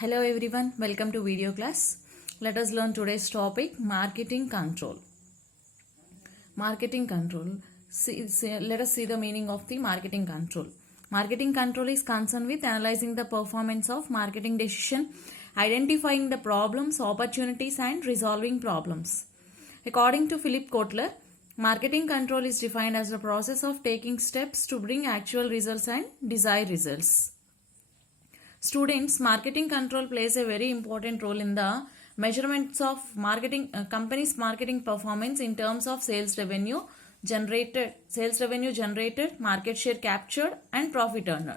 Hello everyone, welcome to video class. Let us learn today's topic, marketing control. Marketing control. Let us see the meaning of the marketing control. Marketing control is concerned with analyzing the performance of marketing decision, identifying the problems, opportunities and resolving problems. According to Philip Kotler, marketing control is defined as the process of taking steps to bring actual results and desired results. Students, marketing control plays a very important role in the measurements of company's marketing performance in terms of sales revenue generated, market share captured, and profit earned.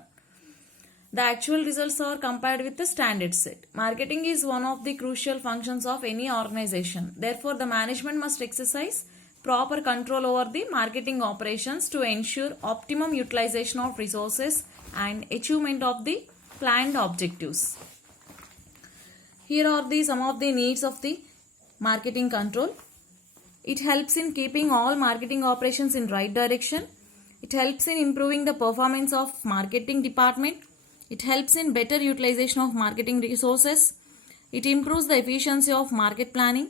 The actual results are compared with the standard set. Marketing is one of the crucial functions of any organization. Therefore, the management must exercise proper control over the marketing operations to ensure optimum utilization of resources and achievement of the planned objectives. Here are some of the needs of the marketing control. It helps in keeping all marketing operations in right direction. It helps in improving the performance of marketing department. It helps in better utilization of marketing resources. It improves the efficiency of market planning.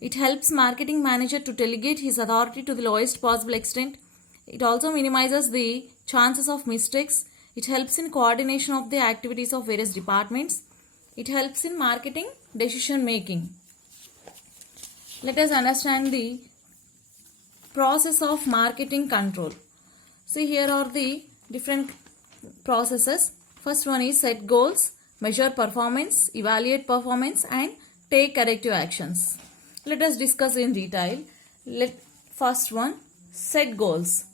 It helps marketing manager to delegate his authority to the lowest possible extent. It also minimizes the chances of mistakes. It helps in coordination of the activities of various departments. It helps in marketing decision making. Let us understand the process of marketing control. See, here are the different processes. First one is set goals, measure performance, evaluate performance and take corrective actions. Let us discuss in detail. First one, set goals.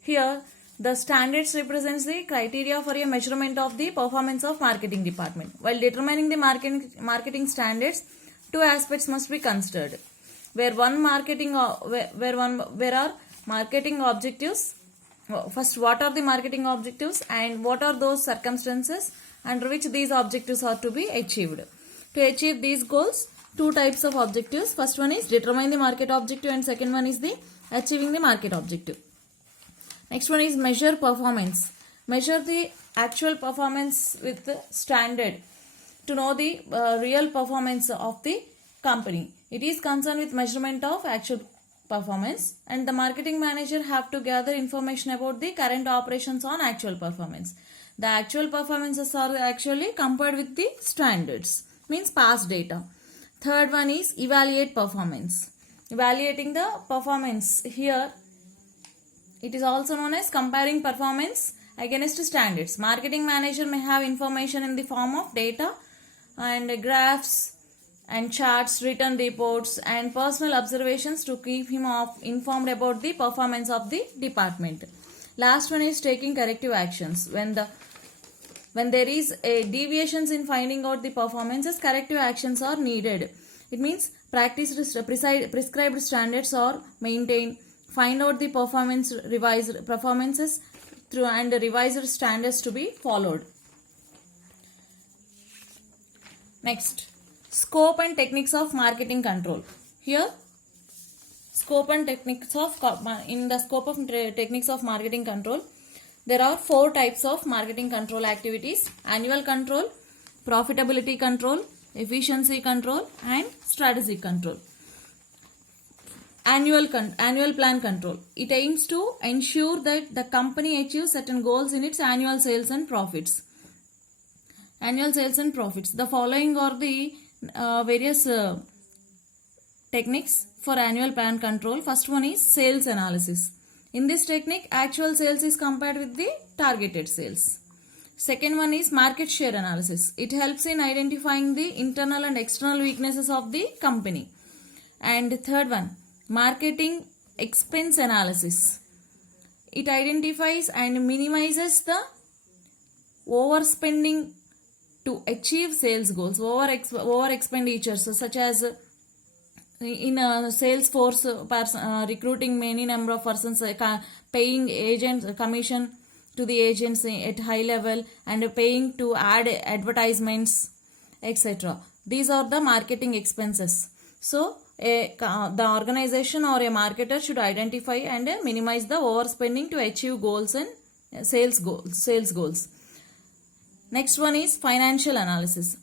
Here the standards represents the criteria for a measurement of the performance of marketing department. While determining the marketing standards, two aspects must be considered. Where are marketing objectives? First, what are the marketing objectives and what are those circumstances under which these objectives are to be achieved? To achieve these goals, two types of objectives. First one is determine the market objective and second one is the achieving the market objective. Next one is measure performance. Measure the actual performance with the standard to know the real performance of the company. It is concerned with measurement of actual performance and the marketing manager have to gather information about the current operations on actual performance. The actual performances are actually compared with the standards, means past data. Third one is evaluate performance. Evaluating the performance here, it is also known as comparing performance against standards. Marketing manager may have information in the form of data and graphs and charts, written reports and personal observations to keep him informed about the performance of the department. Last one is taking corrective actions. When there is a deviations in finding out the performances, corrective actions are needed. It means prescribed standards are maintained. Find out the performances through and revised standards to be followed. Next, scope and techniques of marketing control. Here, in the scope of techniques of marketing control, there are 4 types of marketing control activities: annual control, profitability control, efficiency control, and strategic control. Annual plan control. It aims to ensure that the company achieves certain goals in its annual sales and profits. The following are the various techniques for annual plan control. First one is sales analysis. In this technique, actual sales is compared with the targeted sales. Second one is market share analysis. It helps in identifying the internal and external weaknesses of the company. And third one, marketing expense analysis. It identifies and minimizes the overspending to achieve sales goals, over expenditures such as in a sales force recruiting many number of persons, paying agents commission to the agents at high level and paying to add advertisements, etc. These are the marketing expenses. So the organization or a marketer should identify and minimize the overspending to achieve goals and sales goals. Next one is financial analysis.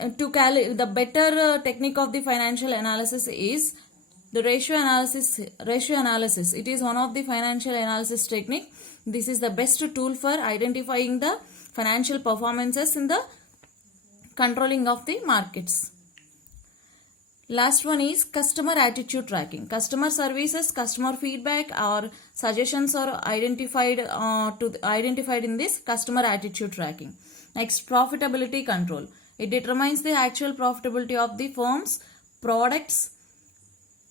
the better technique of the financial analysis is the ratio analysis. It is one of the financial analysis technique. This is the best tool for identifying the financial performances in the controlling of the markets. Last one is customer attitude tracking. Customer services, customer feedback or suggestions are identified in this customer attitude tracking. Next, profitability control. It determines the actual profitability of the firm's products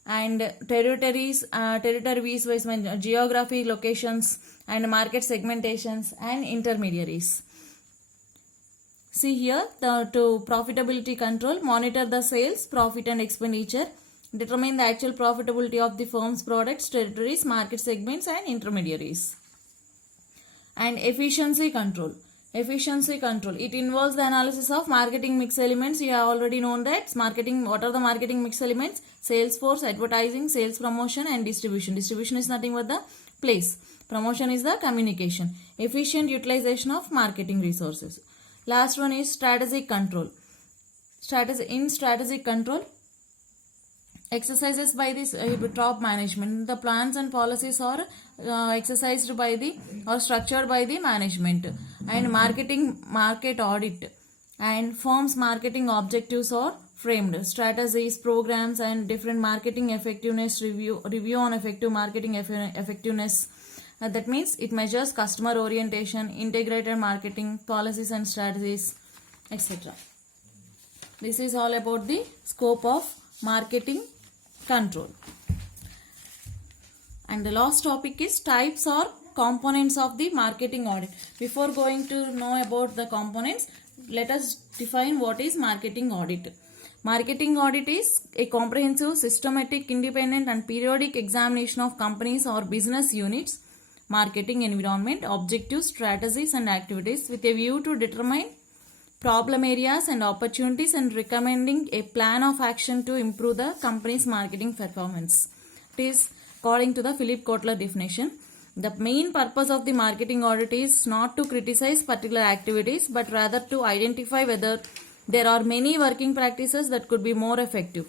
and territories, territory-wise geography, locations and market segmentations and intermediaries. See here, to profitability control, monitor the sales, profit and expenditure, determine the actual profitability of the firm's products, territories, market segments and intermediaries. And efficiency control. Efficiency control. It involves the analysis of marketing mix elements. You have already known that marketing. What are the marketing mix elements? Sales force, advertising, sales promotion and distribution. Distribution is nothing but the place. Promotion is the communication. Efficient utilization of marketing resources. Last one is strategic control. Strategic control, exercises by this top management. The plans and policies are exercised by the or structured by the management. And market audit and firm's marketing objectives are framed. Strategies, programs and different marketing effectiveness review on effective marketing effectiveness. That means it measures customer orientation, integrated marketing, policies and strategies, etc. This is all about the scope of marketing control. And the last topic is types or components of the marketing audit. Before going to know about the components, let us define what is marketing audit. Marketing audit is a comprehensive, systematic, independent and periodic examination of companies or business units, marketing environment, objectives, strategies and activities with a view to determine problem areas and opportunities and recommending a plan of action to improve the company's marketing performance. It is according to the Philip Kotler definition. The main purpose of the marketing audit is not to criticize particular activities but rather to identify whether there are many working practices that could be more effective.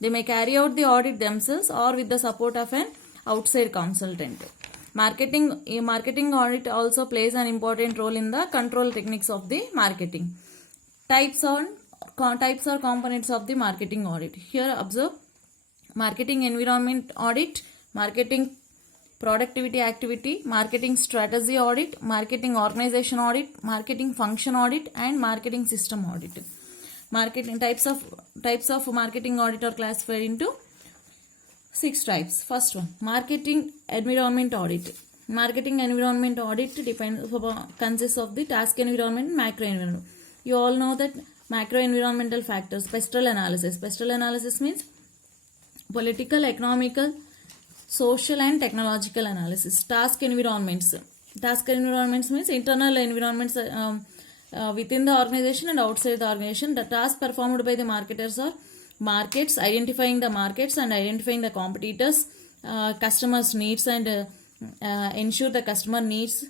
They may carry out the audit themselves or with the support of an outside consultant. A marketing audit also plays an important role in the control techniques of the marketing. Types or components of the marketing audit. Here observe marketing environment audit, marketing productivity activity, marketing strategy audit, marketing organization audit, marketing function audit and marketing system audit. Marketing types of marketing audit are classified into 6 types. First one, marketing environment audit. Marketing environment audit consists of the task environment and macro environment. You all know that macro environmental factors, Pestel analysis. Pestel analysis means political, economical, social and technological analysis. Task environments. Task environments means internal environments within the organization and outside the organization. The task performed by the marketers are markets, identifying the markets and identifying the competitors, customers' needs and ensure the customer needs,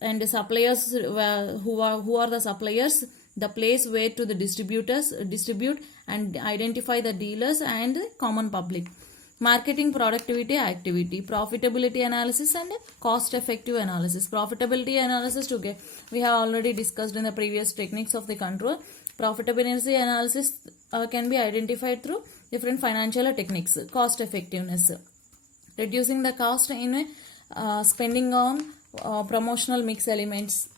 and the suppliers who are the suppliers, the place where to the distributors distribute and identify the dealers and the common public. Marketing productivity activity, profitability analysis and cost effective analysis. Profitability analysis we have already discussed in the previous techniques of the control. Profitability analysis can be identified through different financial techniques. Cost effectiveness, reducing the cost in spending on promotional mix elements.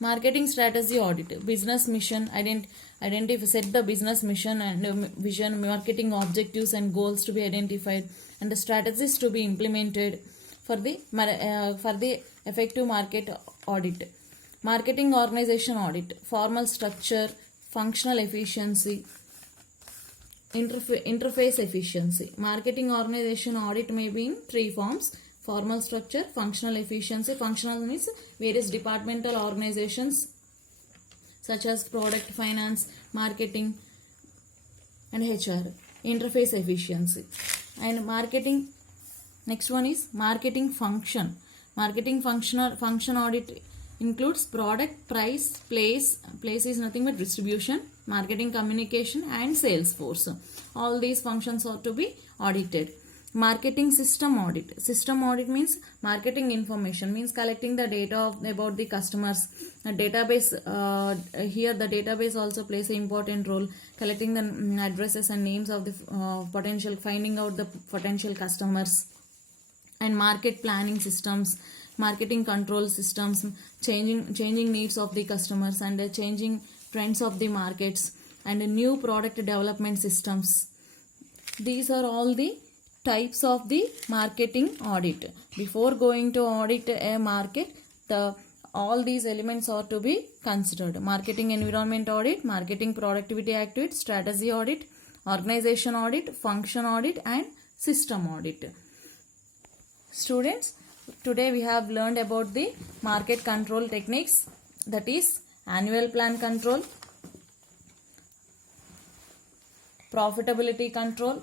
Marketing strategy audit, business mission, set the business mission and vision, marketing objectives and goals to be identified and the strategies to be implemented for the effective market audit. Marketing organization audit, formal structure, functional efficiency, interface efficiency. Marketing organization audit may be in 3 forms: formal structure, functional efficiency. Functional means various departmental organizations such as product, finance, marketing and HR. Interface efficiency. And marketing, next one is marketing function. Marketing function audit includes product, price, place. Place is nothing but distribution, marketing, communication, and sales force. All these functions are to be audited. Marketing system audit. System audit means marketing information, means collecting the data about the customers. A database, here the database also plays an important role, collecting the addresses and names of the potential, finding out the potential customers. And market planning systems, marketing control systems, changing needs of the customers and changing trends of the markets, and new product development systems. These are all the types of the marketing audit. Before going to audit a market, all these elements are to be considered: marketing environment audit, marketing productivity activity, strategy audit, organization audit, function audit, and system audit. Students, today we have learned about the market control techniques, that is annual plan control, profitability control.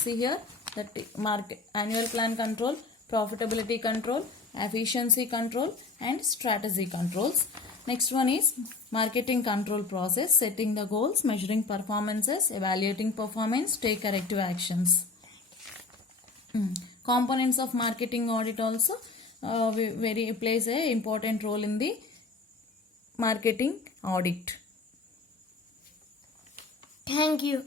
See here, that market annual plan control, profitability control, efficiency control, and strategy controls. Next one is marketing control process: setting the goals, measuring performances, evaluating performance, take corrective actions. Components of marketing audit also plays a important role in the marketing audit. Thank you.